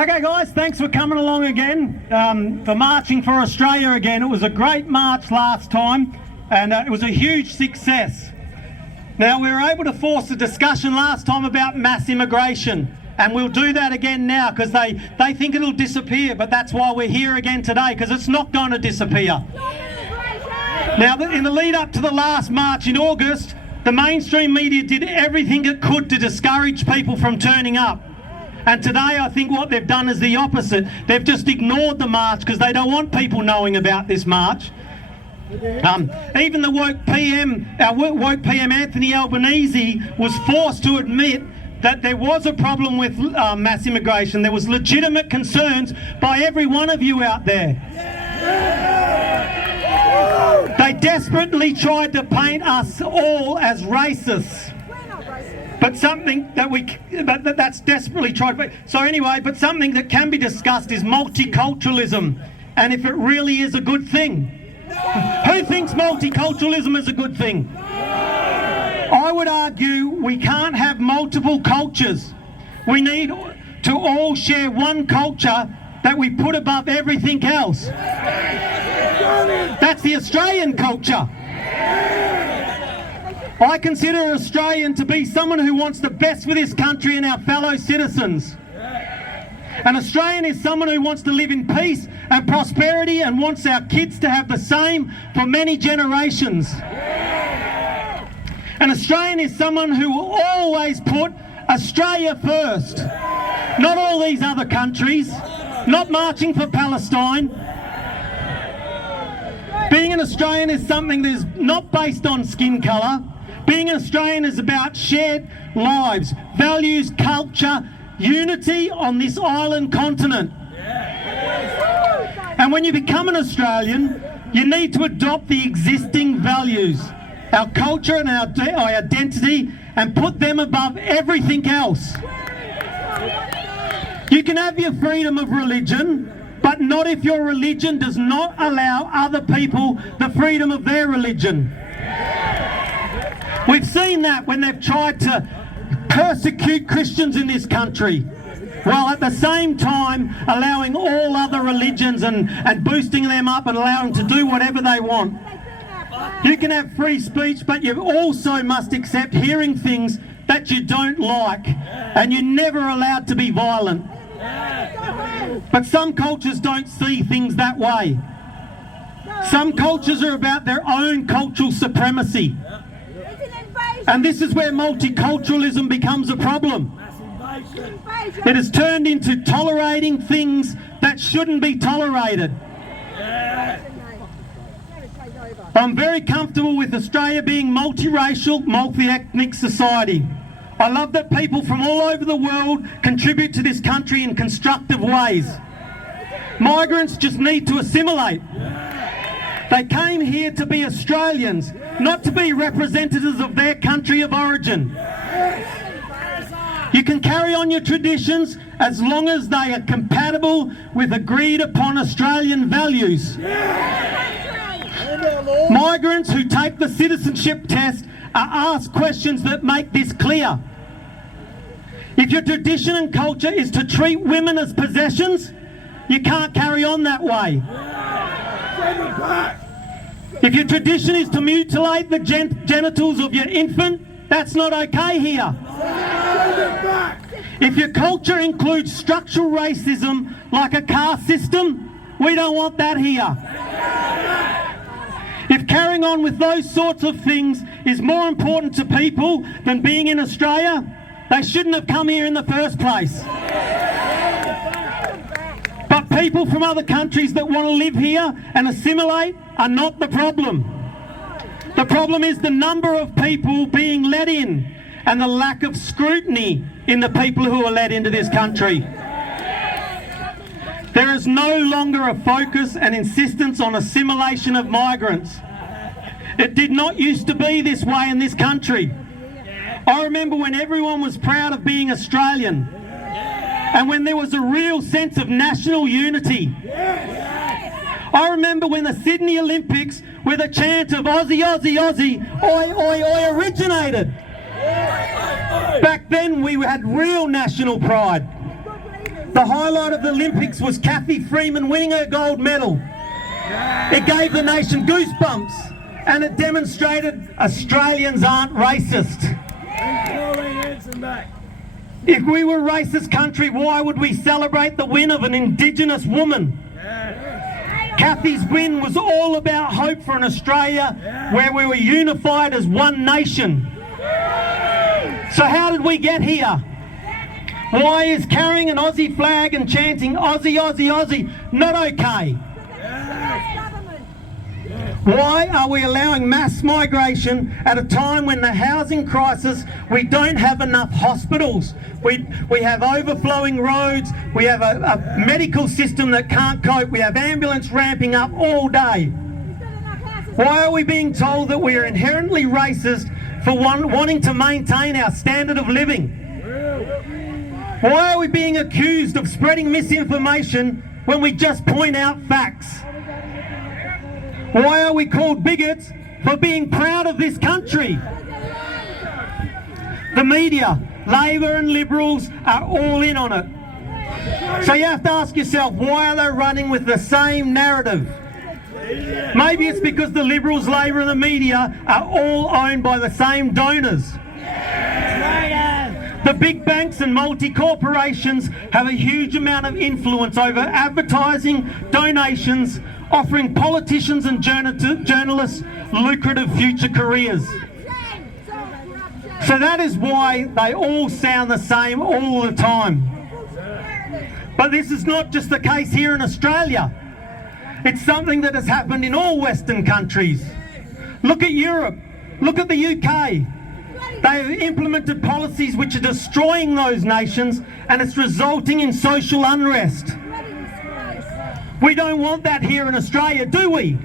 Okay guys, thanks for coming along again, for marching for Australia again. It was a great march last time and it was a huge success. Now we were able to force a discussion last time about mass immigration, and we'll do that again now because they think it'll disappear, but that's why we're here again today, because it's not going to disappear. Now in the lead up to the last march in August, the mainstream media did everything it could to discourage people from turning up. And today I think what they've done is the opposite. They've just ignored the march because they don't want people knowing about this march. Even the woke PM Anthony Albanese was forced to admit that there was a problem with mass immigration. There was legitimate concerns by every one of you out there. They desperately tried to paint us all as racists. But something that that's desperately tried. So anyway, but something that can be discussed is multiculturalism, and if it really is a good thing. Who thinks multiculturalism is a good thing? I would argue we can't have multiple cultures. We need to all share one culture that we put above everything else. That's the Australian culture. I consider an Australian to be someone who wants the best for this country and our fellow citizens. An Australian is someone who wants to live in peace and prosperity and wants our kids to have the same for many generations. An Australian is someone who will always put Australia first, not all these other countries, not marching for Palestine. Being an Australian is something that is not based on skin colour. Being an Australian is about shared lives, values, culture, unity on this island continent. And when you become an Australian, you need to adopt the existing values, our culture and our identity, and put them above everything else. You can have your freedom of religion, but not if your religion does not allow other people the freedom of their religion. We've seen that when they've tried to persecute Christians in this country, while at the same time allowing all other religions and boosting them up and allowing them to do whatever they want. You can have free speech, but you also must accept hearing things that you don't like, and you're never allowed to be violent. But some cultures don't see things that way. Some cultures are about their own cultural supremacy. And this is where multiculturalism becomes a problem. It has turned into tolerating things that shouldn't be tolerated. I'm very comfortable with Australia being multiracial, multi-ethnic society. I love that people from all over the world contribute to this country in constructive ways. Migrants just need to assimilate. They came here to be Australians, not to be representatives of their country of origin. You can carry on your traditions as long as they are compatible with agreed upon Australian values. Migrants who take the citizenship test are asked questions that make this clear. If your tradition and culture is to treat women as possessions, you can't carry on that way. If your tradition is to mutilate the genitals of your infant, that's not okay here. If your culture includes structural racism like a caste system, we don't want that here. If carrying on with those sorts of things is more important to people than being in Australia, they shouldn't have come here in the first place. But people from other countries that want to live here and assimilate are not the problem. The problem is the number of people being let in and the lack of scrutiny in the people who are let into this country. There is no longer a focus and insistence on assimilation of migrants. It did not used to be this way in this country. I remember when everyone was proud of being Australian, and when there was a real sense of national unity. I remember when the Sydney Olympics, where the chant of Aussie, Aussie, Aussie, oi, oi, oi originated. Back then we had real national pride. The highlight of the Olympics was Kathy Freeman winning her gold medal. It gave the nation goosebumps, and it demonstrated Australians aren't racist. If we were a racist country, why would we celebrate the win of an Indigenous woman? Kathy's win was all about hope for an Australia where we were unified as one nation. So how did we get here? Why is carrying an Aussie flag and chanting Aussie, Aussie, Aussie not okay? Why are we allowing mass migration at a time when the housing crisis, we don't have enough hospitals, we have overflowing roads, we have a medical system that can't cope, we have ambulance ramping up all day? Why are we being told that we are inherently racist for wanting to maintain our standard of living? Why are we being accused of spreading misinformation when we just point out facts? Why are we called bigots for being proud of this country? The media, Labor and Liberals, are all in on it. So you have to ask yourself, why are they running with the same narrative? Maybe it's because the Liberals, Labor and the media are all owned by the same donors. The big banks and multi-corporations have a huge amount of influence over advertising, donations, offering politicians and journalists lucrative future careers. So that is why they all sound the same all the time. But this is not just the case here in Australia. It's something that has happened in all Western countries. Look at Europe, look at the UK. They have implemented policies which are destroying those nations, and it's resulting in social unrest. We don't want that here in Australia, do we?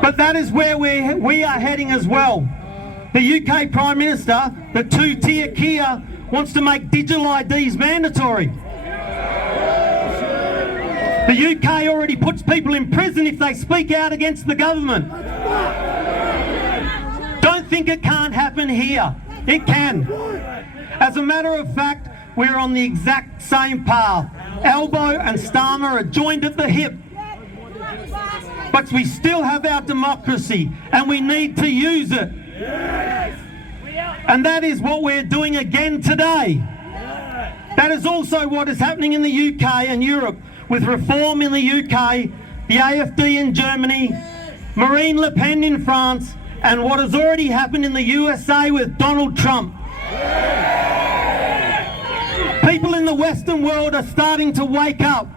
But that is where we are heading as well. The UK Prime Minister, the two-tier Kia, wants to make digital IDs mandatory. The UK already puts people in prison if they speak out against the government. Don't think it can't happen here. It can. As a matter of fact, we're on the exact same path. Albo and Starmer are joined at the hip. But we still have our democracy and we need to use it. And that is what we're doing again today. That is also what is happening in the UK and Europe with reform in the UK, the AfD in Germany, Marine Le Pen in France, and what has already happened in the USA with Donald Trump. People in the Western world are starting to wake up.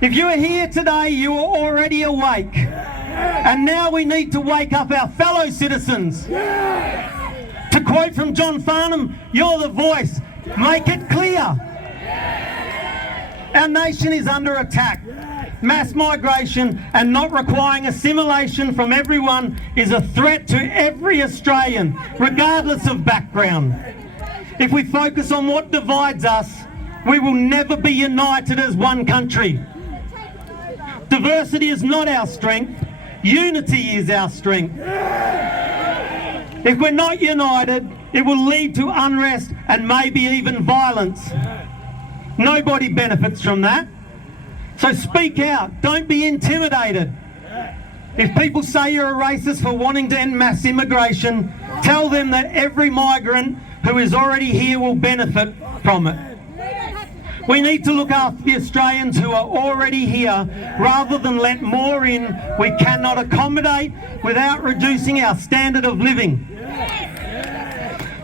If you are here today, you are already awake. And now we need to wake up our fellow citizens. To quote from John Farnham, you're the voice. Make it clear. Our nation is under attack. Mass migration and not requiring assimilation from everyone is a threat to every Australian, regardless of background. If we focus on what divides us, we will never be united as one country. Diversity is not our strength, unity is our strength. If we're not united, it will lead to unrest and maybe even violence. Nobody benefits from that. So speak out, don't be intimidated. If people say you're a racist for wanting to end mass immigration, tell them that every migrant who is already here will benefit from it. We need to look after the Australians who are already here rather than let more in we cannot accommodate without reducing our standard of living.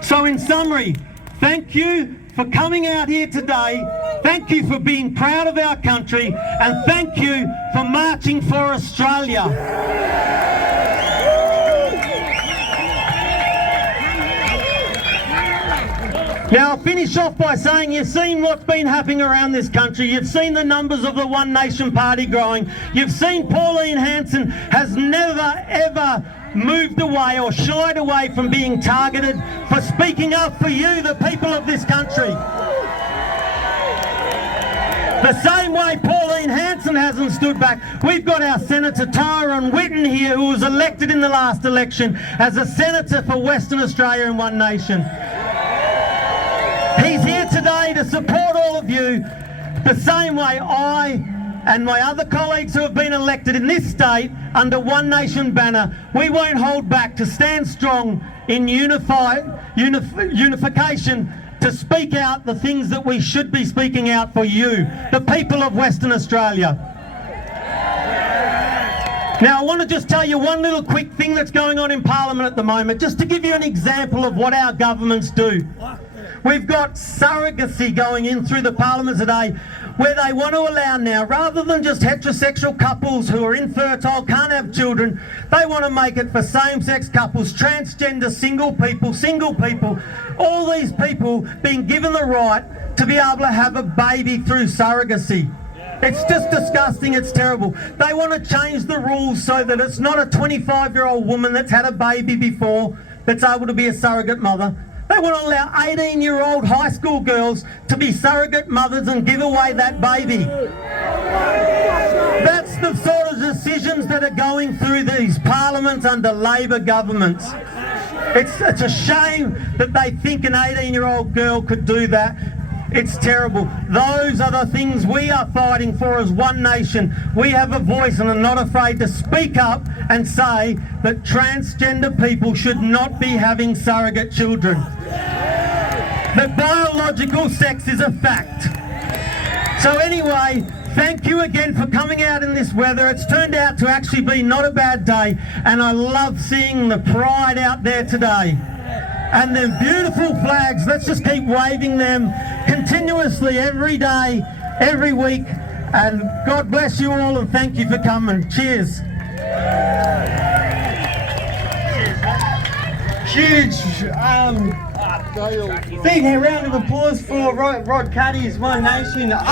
So in summary, thank you for coming out here today, thank you for being proud of our country, and thank you for marching for Australia. Now I'll finish off by saying you've seen what's been happening around this country, you've seen the numbers of the One Nation Party growing, you've seen Pauline Hanson has never ever moved away or shied away from being targeted for speaking up for you, the people of this country. The same way Pauline Hanson hasn't stood back. We've got our Senator Tyrone Whitten here, who was elected in the last election as a Senator for Western Australia and One Nation. He's here today. to support all of you the same way I and my other colleagues who have been elected in this state under One Nation banner. We won't hold back to stand strong in unification to speak out the things that we should be speaking out for you, the people of Western Australia. Now, I want to just tell you one little quick thing that's going on in Parliament at the moment, just to give you an example of what our governments do. We've got surrogacy going in through the Parliament today, where they want to allow now, rather than just heterosexual couples who are infertile, can't have children, they want to make it for same-sex couples, transgender single people, all these people being given the right to be able to have a baby through surrogacy. It's just disgusting, it's terrible. They want to change the rules so that it's not a 25-year-old woman that's had a baby before that's able to be a surrogate mother. They want to allow 18-year-old high school girls to be surrogate mothers and give away that baby. That's the sort of decisions that are going through these parliaments under Labor governments. It's a shame that they think an 18-year-old girl could do that. It's terrible. Those are the things we are fighting for as One Nation. We have a voice and are not afraid to speak up and say that transgender people should not be having surrogate children. That biological sex is a fact. So anyway, thank you again for coming out in this weather. It's turned out to actually be not a bad day, and I love seeing the pride out there today. And the beautiful flags, let's just keep waving them continuously every day, every week. And God bless you all and thank you for coming. Cheers. Huge, big round of applause for Rod Caddies, One Nation.